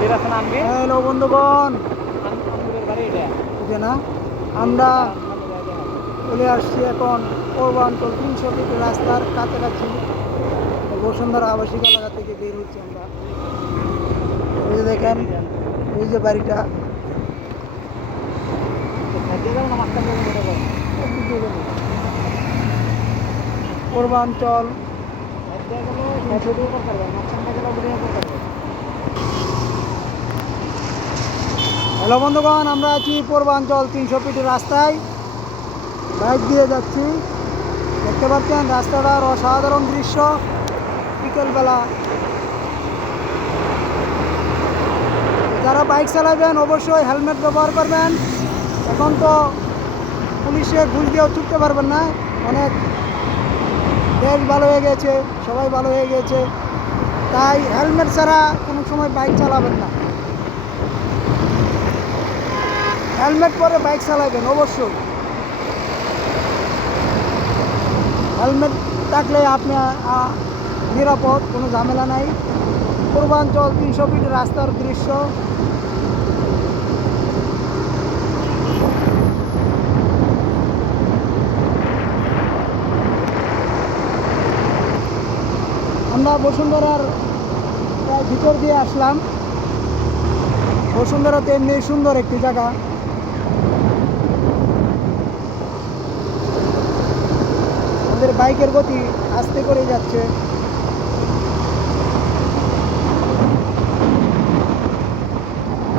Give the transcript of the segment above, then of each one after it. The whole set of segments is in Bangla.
হ্যালো বন্ধুগণ না আমরা চলে আসছি এখন পূর্বাঞ্চল তিনশো ফিট রাস্তার কাছাকাছি বসুন্ধরা আবাসিক এলাকা থেকে বের হচ্ছি আমরা এই যে দেখেন এই যে বাড়িটা পূর্বাঞ্চল হ্যালো বন্ধুগণ, আমরা আছি পূর্বাঞ্চল তিনশো ফিট রাস্তায়। বাইক দিয়ে যাচ্ছি। দেখতে পাচ্ছেন, রাস্তাটার অসাধারণ দৃশ্য। বিকেলবেলা। যারা বাইক চালাবেন, অবশ্যই হেলমেট ব্যবহার করবেন। এখন তো পুলিশে ঘুষ দিয়েও ছুটতে পারবেন না। অনেক দেশ ভালো হয়ে গেছে, সবাই ভালো হয়ে গেছে। তাই হেলমেট ছাড়া কোনো সময় বাইক চালাবেন না। হেলমেট পরে বাইক চালাবেন অবশ্যই। হেলমেট থাকলে আপনি নিরাপদ, কোনো ঝামেলা নাই। পূর্বাঞ্চল তিনশো ফিট রাস্তার দৃশ্য। আমরা বসুন্ধরার প্রায় ভিতর দিয়ে আসলাম। বসুন্ধরা তো এমনি সুন্দর একটি জায়গা। আমাদের বাইকের গতি আস্তে করে যাচ্ছে।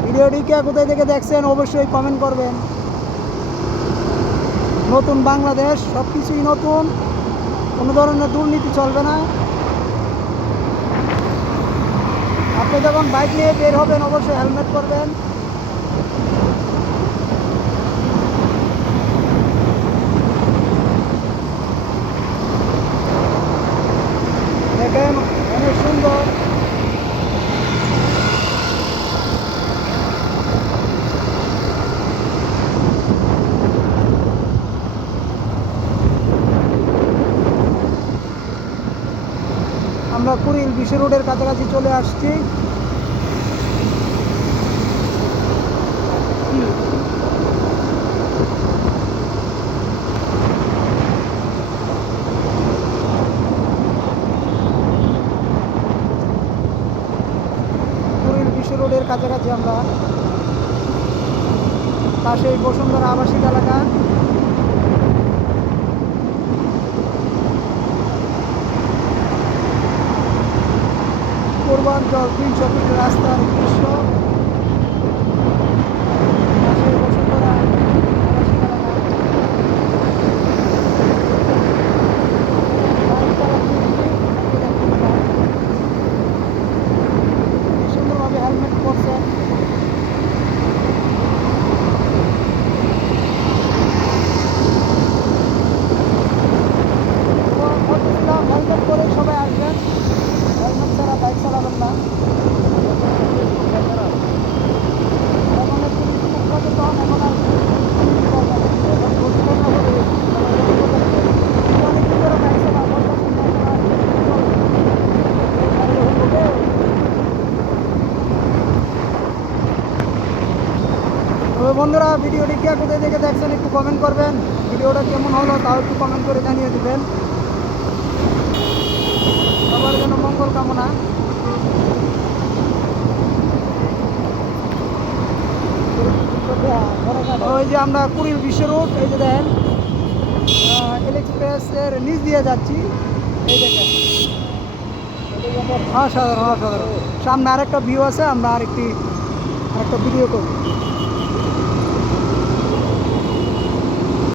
ভিডিওটি কে কোথায় থেকে দেখছেন অবশ্যই কমেন্ট করবেন। নতুন বাংলাদেশ সব কিছুই নতুন, কোনো ধরনের দুর্নীতি চলবে না। আপনি যখন বাইক নিয়ে বের হবেন, অবশ্যই হেলমেট করবেন দেখেন অনেক সুন্দর আমরা কুড়িল বিশ্ব রোডের কাছাকাছি চলে আসছি। রোডের কাছাকাছি আমরা। পাশেই বসুন্ধরা আবাসিক এলাকা পূর্বাঞ্চল তিনশো ফিট রাস্তার দৃশ্য পাশেই বসুন্ধরা আবাসিক এলাকা। বাইক চালাচ্ছি, দেখতে পাচ্ছেন। কি সুন্দরভাবে হেলমেট পরছে বলতেছিলাম হেলমেট পরে সবাই আসবেন হেলমেট ছাড়া বাইক চালাবেন না এখন একটু খুব সচেতন এখন আর পুলিশ পাওয়া যায় না। এখন বলছিলাম না বলে, অনেকদিন ধরে বাইক চালা, বলতেছেন না, এখন আর আর যখন বলবে, তবে বন্ধুরা, ভিডিওটি কে কোথায় থেকে দেখছেন একটু কমেন্ট করবেন। ভিডিওটা কেমন হলো তাও একটু কমেন্ট করে জানিয়ে দেবেন। সবার জন্য মঙ্গল কামনা। ওই যে আমরা কুড়িল বিশ্ব রোড, এই যে দেখেন এক্সপ্রেসের নিচ দিয়ে যাচ্ছি। এই দেখেন, অসাধারণ অসাধারণ। সামনে আরেকটা ভিউ আছে, আমরা আরেকটি, আরেকটা ভিডিও করব।